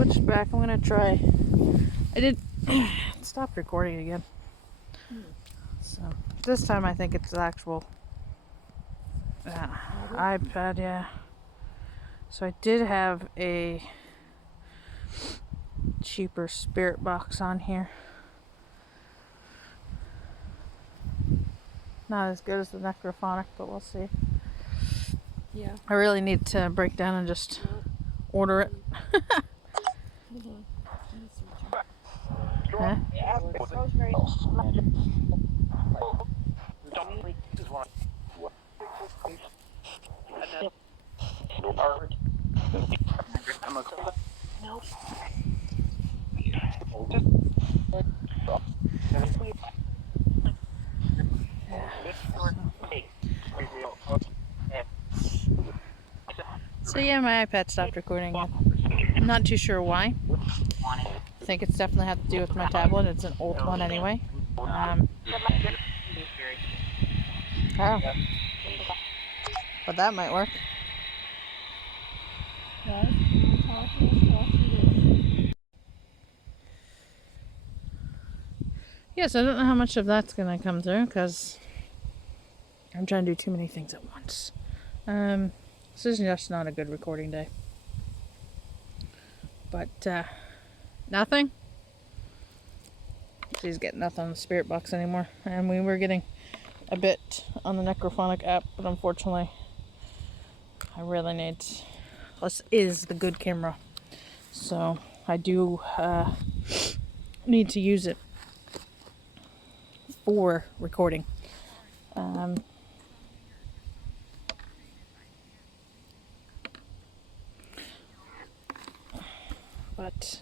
switched back. I'm gonna try. I did stop recording again. So this time I think it's the actual iPad, yeah. So I did have a cheaper spirit box on here. Not as good as the necrophonic, but we'll see. Yeah. I really need to break down and just order it. Huh? So yeah, my iPad stopped recording. I'm not too sure why. I think it's definitely had to do with my tablet. It's an old one anyway. Oh. But that might work. Yes, I don't know how much of that's going to come through because I'm trying to do too many things at once. This is just not a good recording day. But, nothing? She's getting nothing on the spirit box anymore. And we were getting a bit on the necrophonic app, but unfortunately, I really need... This is the good camera. So, I do need to use it for recording. But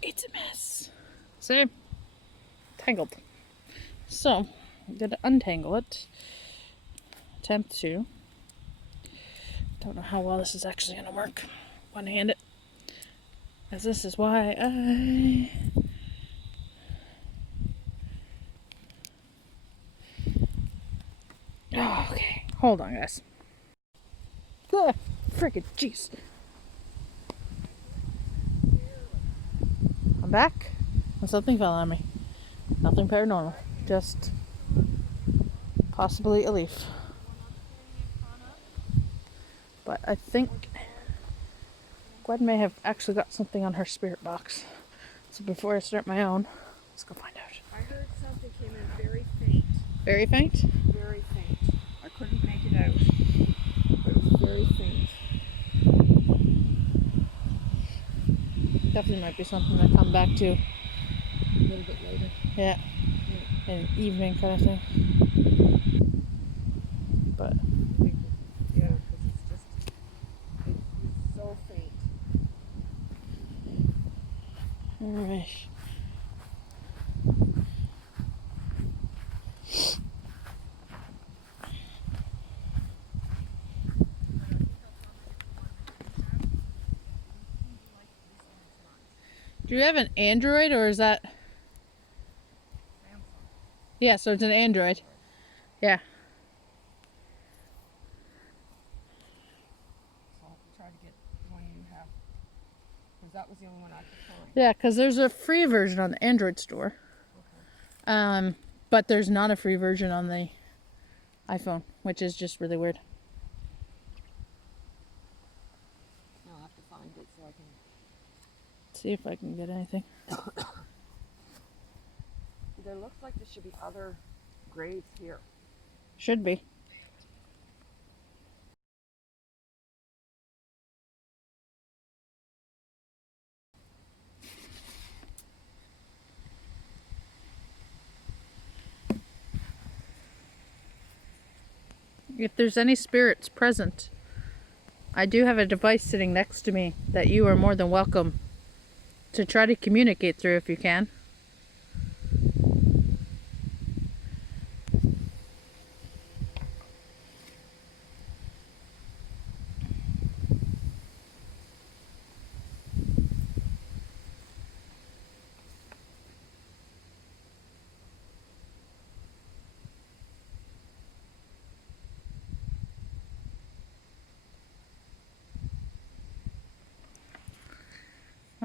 it's a mess. See? Tangled. So, I'm going to untangle it. Attempt to. Don't know how well this is actually going to work. One-handed. As this is why I... Oh, okay. Hold on, guys. Ah, freaking jeez. I'm back. And something fell on me. Nothing paranormal. Just possibly a leaf. But I think Gwen may have actually got something on her spirit box. So before I start my own, let's go find out. I heard something came in very faint. Very faint? Very faint. I couldn't make it out. But it was very faint. Definitely might be something to come back to. A little bit later. Yeah. In an evening kind of thing. But yeah, because it's so faint. alright. Do you have an Android or is that? Yeah, so it's an Android. Yeah. So I'll have to try to get one you have. Because that was the only one I could find. Yeah, because there's a free version on the Android store. Okay. But there's not a free version on the iPhone, which is just really weird. I'll have to find it so I can see if I can get anything. There looks like there should be other graves here. Should be. If there's any spirits present, I do have a device sitting next to me that you are more than welcome to try to communicate through if you can.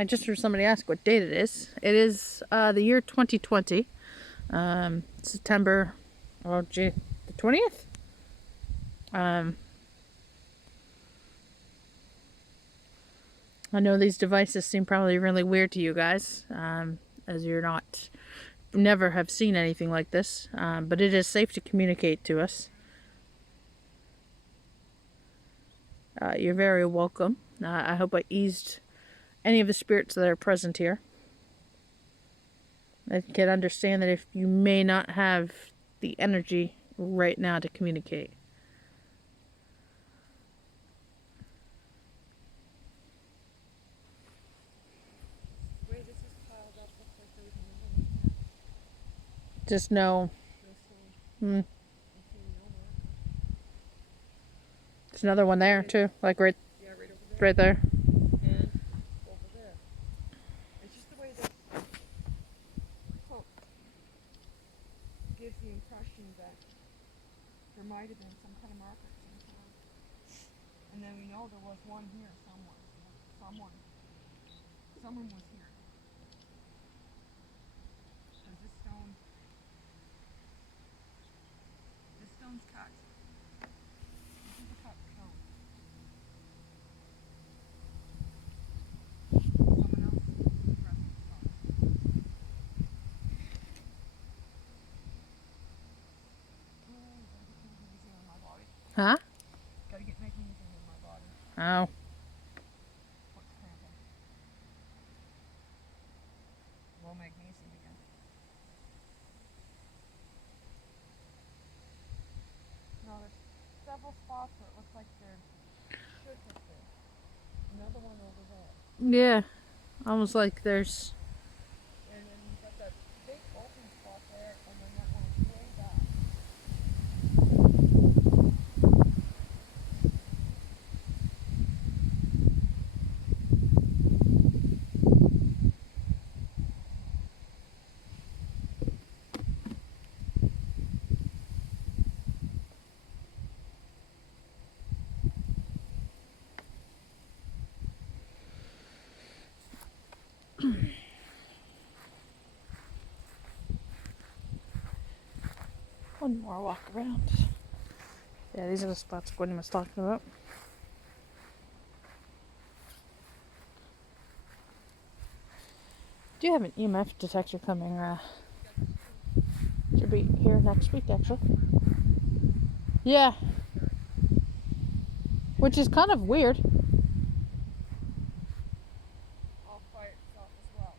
I just heard somebody ask what date it is. It is the year 2020, September, oh gee, the 20th? I know these devices seem probably really weird to you guys, as you're never have seen anything like this, but it is safe to communicate to us. You're very welcome. I hope I eased any of the spirits that are present here. I can understand that if you may not have the energy right now to communicate. The way this is piled up looks like there's another one. Just know. There's another one there too, like right Yeah, right over there. there. And over there. It's just the way this quote gives the impression that there might have been some kind of marker at some time. And then we know there was one here somewhere. Someone was here. Because this stone's cut. This is a cut stone. Someone else pressed the stone. Magnesium in my body. Huh? Gotta get magnesium in my body. Oh. What's cramping? Low magnesium again. No, there's several spots where it looks like there should have been. Another one over there. Yeah. Almost like there's. And then you've got that big open spot there, and then that one is way back. One more walk around. Yeah, these are the spots Gwen was talking about. Do you have an EMF detector coming? Should be here next week, actually. Yeah. Which is kind of weird. Off by itself as well.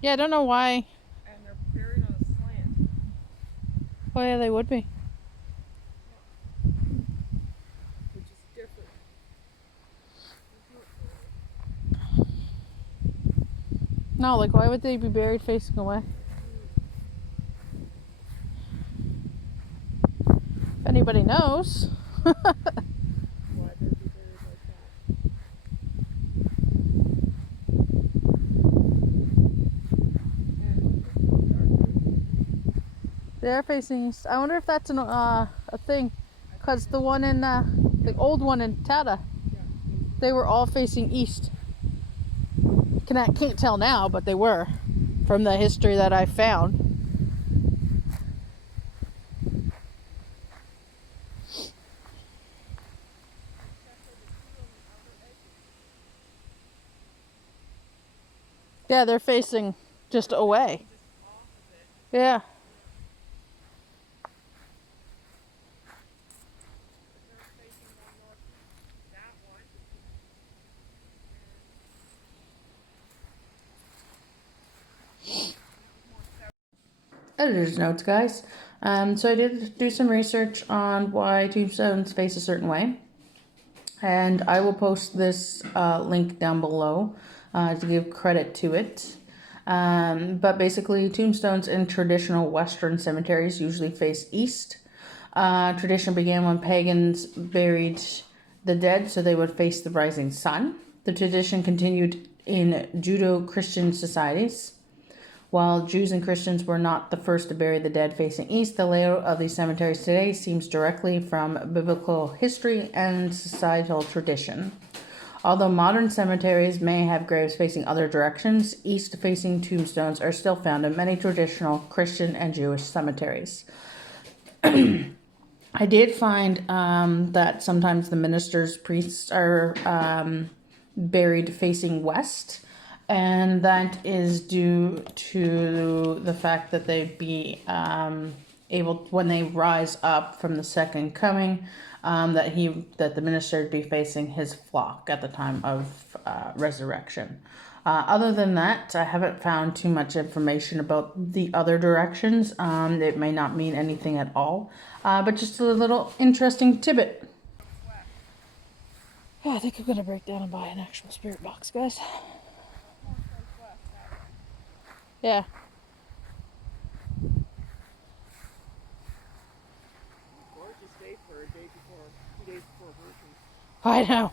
Yeah, I don't know why. And they're buried on a slant. Oh yeah, they would be. Which is different. No, like why would they be buried facing away? If anybody knows. Why they'd be buried like that. They're facing east. I wonder if that's a thing, because the one in the old one in Tata, they were all facing east. Can't tell now, but they were, from the history that I found. Yeah, they're facing just away. Yeah. Editor's notes, guys. So I did do some research on why tombstones face a certain way, and I will post this link down below to give credit to it. But basically, tombstones in traditional Western cemeteries usually face east. Tradition began when pagans buried the dead, so they would face the rising sun. The tradition continued in Judeo-Christian societies. While Jews and Christians were not the first to bury the dead facing east, the layout of these cemeteries today seems directly from biblical history and societal tradition. Although modern cemeteries may have graves facing other directions, east-facing tombstones are still found in many traditional Christian and Jewish cemeteries. I did find that sometimes the ministers, priests are buried facing west, and that is due to the fact that they'd be able, when they rise up from the second coming, that the minister would be facing his flock at the time of resurrection. Other than that, I haven't found too much information about the other directions. It may not mean anything at all, but just a little interesting tidbit. Oh, I think I'm gonna break down and buy an actual spirit box, guys. Yeah. Gorgeous day for a day before, 2 days before birthday. I know.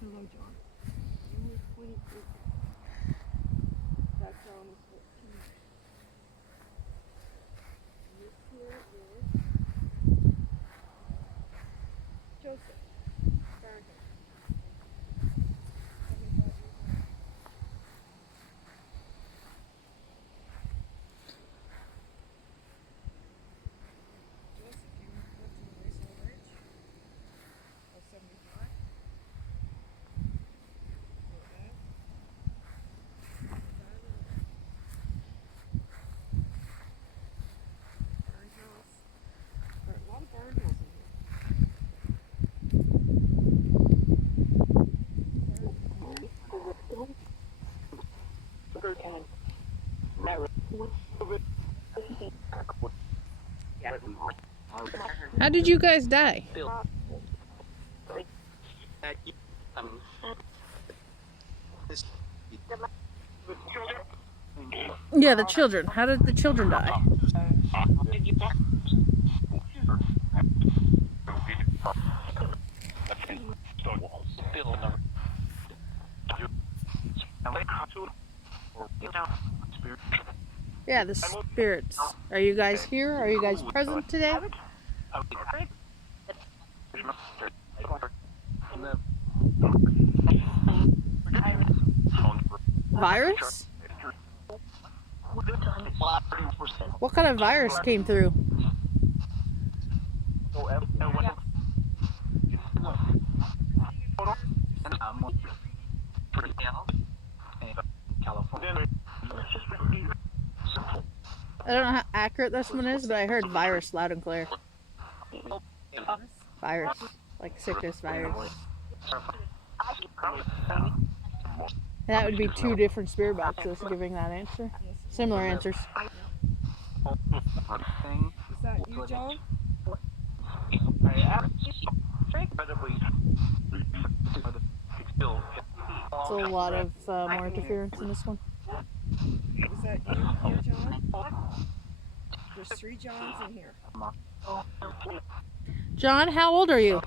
Hello, John. You were 23. That John was 14. This here is Joseph Barnhill. 75 years old. Joseph, you lived in a nice old age of 75. Barn house. There are a lot of barn houses in here. How did you guys die? Yeah, the children. How did the children die? Yeah, the spirits. Are you guys here? Are you guys present today? Virus? What kind of virus came through? I don't know how accurate this one is, but I heard virus loud and clear. Virus. Like sickness virus. That would be two different spirit boxes giving that answer. Similar answers. Is that you, John? It's a lot of more interference in this one. Is that you here, John? There's 3 Johns in here. John, how old are you?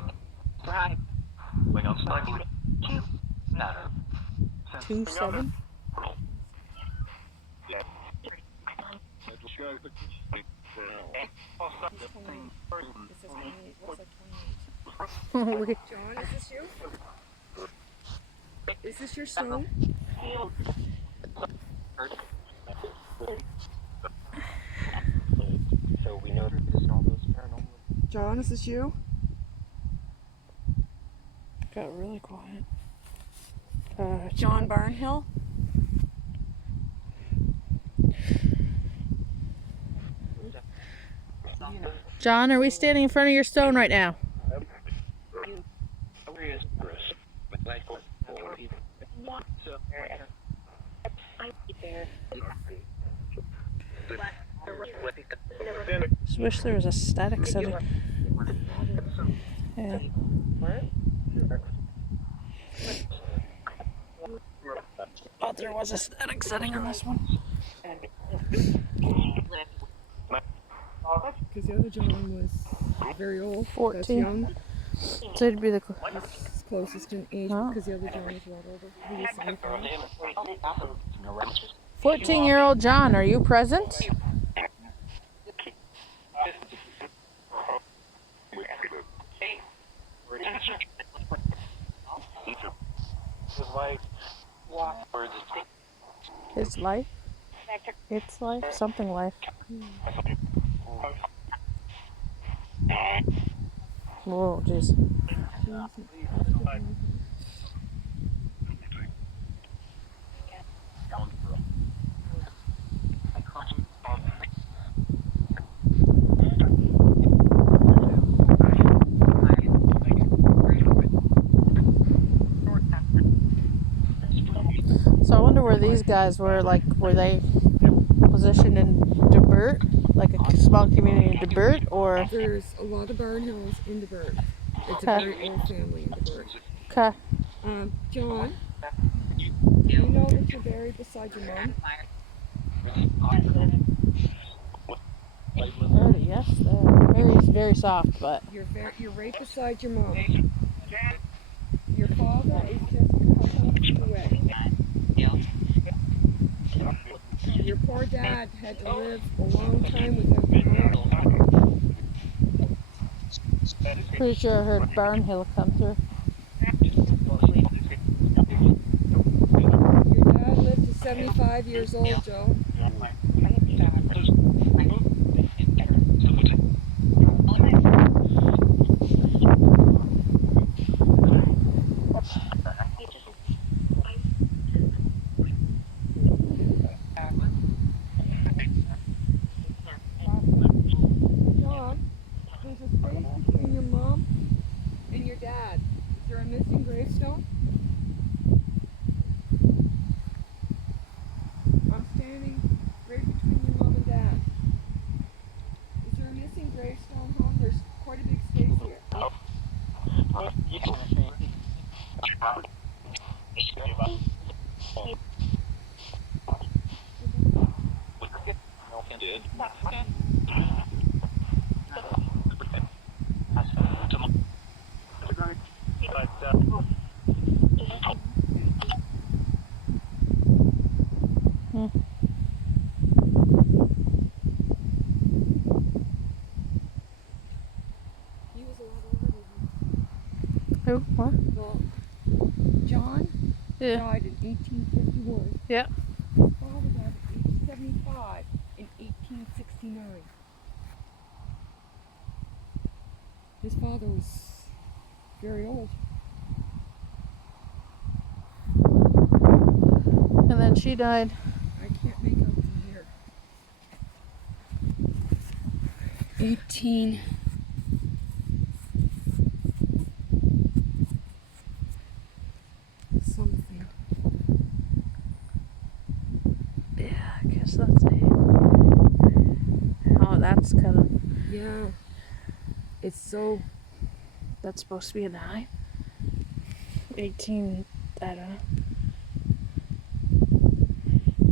27? He's 28. It says 28. Looks like 28. Look at John, is this you? Is this your son? So we know there's all those paranormal. John, is this you? got really quiet. John Barnhill? John, are we standing in front of your stone right now? Just wish there was a static setting. Yeah. Oh, there was a static setting on this one. Because the other John was very old. 14. That's young. So it'd be the He's closest in age Huh? because the other John was a lot older. He was 75. 14-year-old John. Are you present? His life? Its life? Something life. Whoa, jeez. So I wonder where these guys were, like, were they positioned in DeBert? Like a small community in DeBert, or? There's a lot of barn hills in DeBert. It's a Okay. very old family in DeBert. Okay. John, do you know that you're buried beside your mom? Oh, yes, they're very, very soft, but. You're right beside your mom. Your father is just a couple feet away. Your poor dad had to live a long time without your mom. Pretty sure I heard Barnhill come through. Your dad lived to 75 years old, Joe. John, there's a space between your mom and your dad. Is there a missing gravestone? I'm standing right between your mom and dad. Is there a missing gravestone, hon? There's quite a big space here. He was a lot older than Who? What? you. Well, John Yeah. died in 1851. Yeah. His father died at age 75 in 1869. His father was very old. And then she died. I can't make out the year. 18. Something. Yeah, I guess that's it. Oh, that's kind of. Yeah. It's so. That's supposed to be a 9? 18. I don't know.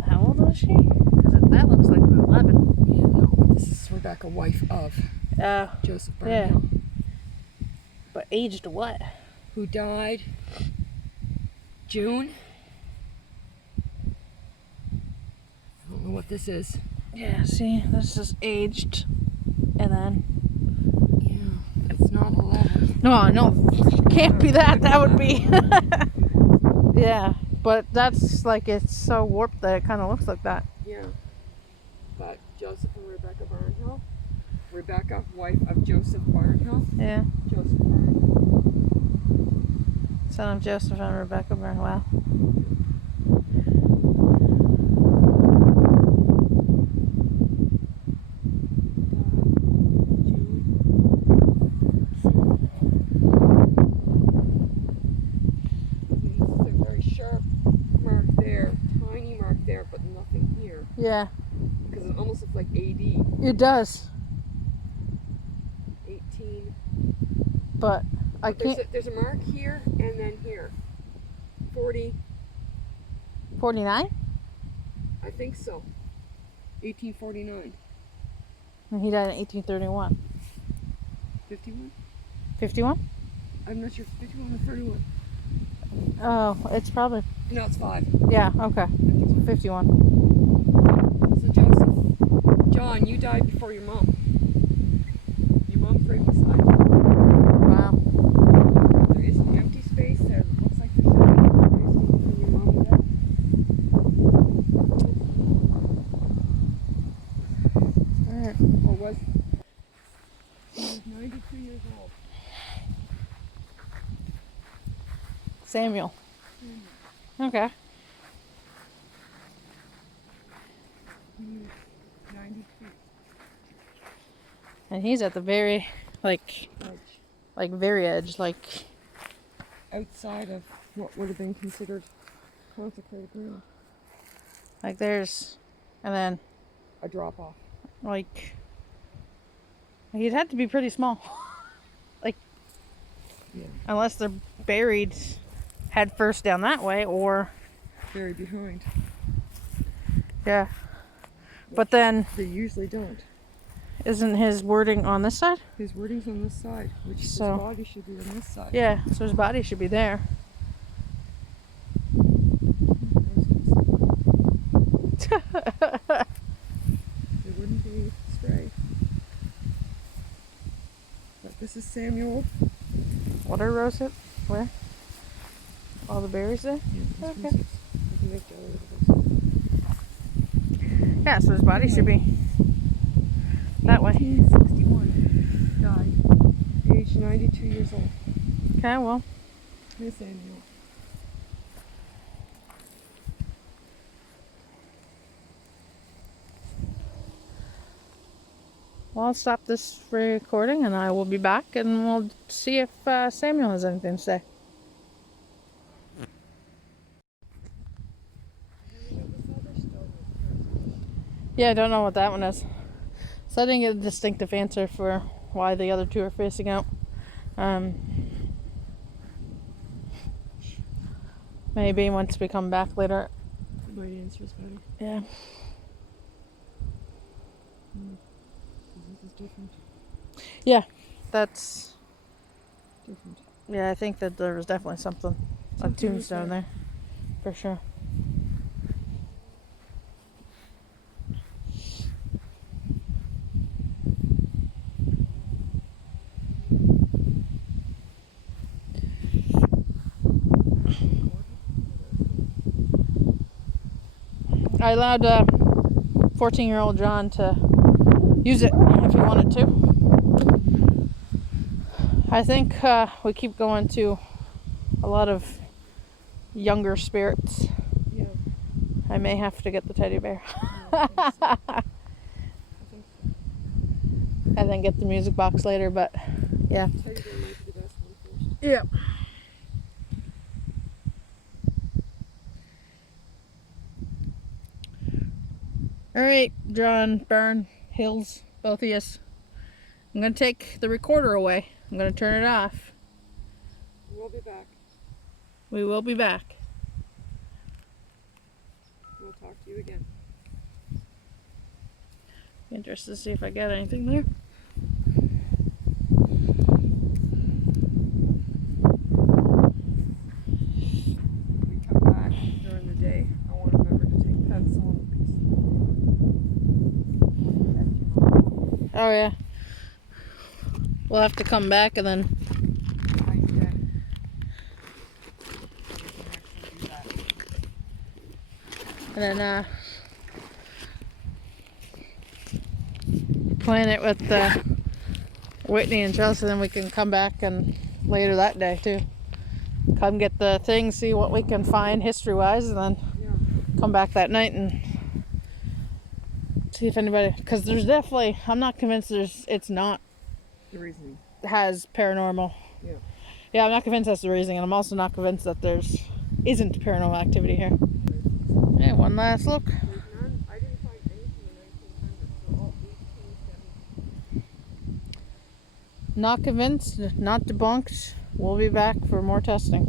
How old was she? Because that looks like an 11. Yeah, no, but this is Rebecca, wife of Joseph Yeah. Barnhill, But aged what? who died June. I don't know what this is. Yeah, see, this is aged. And then. Yeah, it's not 11. No, can't be that. That would be. Yeah, but that's like it's so warped that it kind of looks like that. Yeah. But Joseph and Rebecca Barnhill. Rebecca, wife of Joseph Barnhill. Yeah, Joseph Barnhill. son of Joseph and Rebecca Byrne. Wow. This is a very sharp mark there, tiny mark there, but nothing here. Yeah, Because it almost looks like AD. it does. 18. But I But there's can't. there's a mark here and then here. 40, 49? I think so. 1849. And he died in 1831. 51? 51? I'm not sure if it's 51 or 31. Oh, it's probably. No, it's 5. Yeah, okay. 51. 51. So Joseph, John, you died before your mom. Your mom's right beside you. Wow. There is an empty space there that looks like there's a Samuel. Okay. He's 90 feet. And he's at the very, like very edge, like Outside of what would have been considered consecrated ground. like there's, and then A drop off. like he'd have to be pretty small. Like, Yeah. unless they're buried head first down that way, or Buried behind. yeah. But then They usually don't. isn't his wording on this side? His wording's on this side, which So- his body should be on this side. Yeah, so his body should be there. They wouldn't be stray. But this is Samuel. What are roses? Where? All the berries there? Yeah, Okay. I can make jelly out of this. Yeah, so his body should be that way. 1861. Died. Age 92 years old. Okay, well, Here's Samuel. I'll stop this recording and I will be back and we'll see if Samuel has anything to say. Yeah, I don't know what that one is. So I didn't get a distinctive answer for why the other two are facing out. Maybe once we come back later. Might answer his buddy. Yeah. This is different. Yeah, that's... Different. Yeah, I think that there was definitely something. A Something tombstone there. there. For sure. I allowed 14-year-old John to use it if he wanted to. I think we keep going to a lot of younger spirits. Yeah. I may have to get the teddy bear. I think so. And then get the music box later, but yeah. Teddy bear might be the best one first. Yeah. Alright, John, Byrne, Hills, both of us. I'm going to take the recorder away. I'm going to turn it off. We'll be back. We will be back. We'll talk to you again. Interested to see if I get anything there. We come back during the day. I want to remember to take pencil and Oh yeah. We'll have to come back and then plan it with Whitney and Chelsea, then we can come back and later that day too. Come get the thing, see what we can find history-wise, and then come back that night and see if anybody, because there's definitely, I'm not convinced it's not the reasoning. has paranormal. Yeah. Yeah, I'm not convinced that's the reason, and I'm also not convinced that isn't paranormal activity here. Okay, one last look. There's none. I didn't find anything in 1900s. So all 1870s. Not convinced, not debunked. We'll be back for more testing.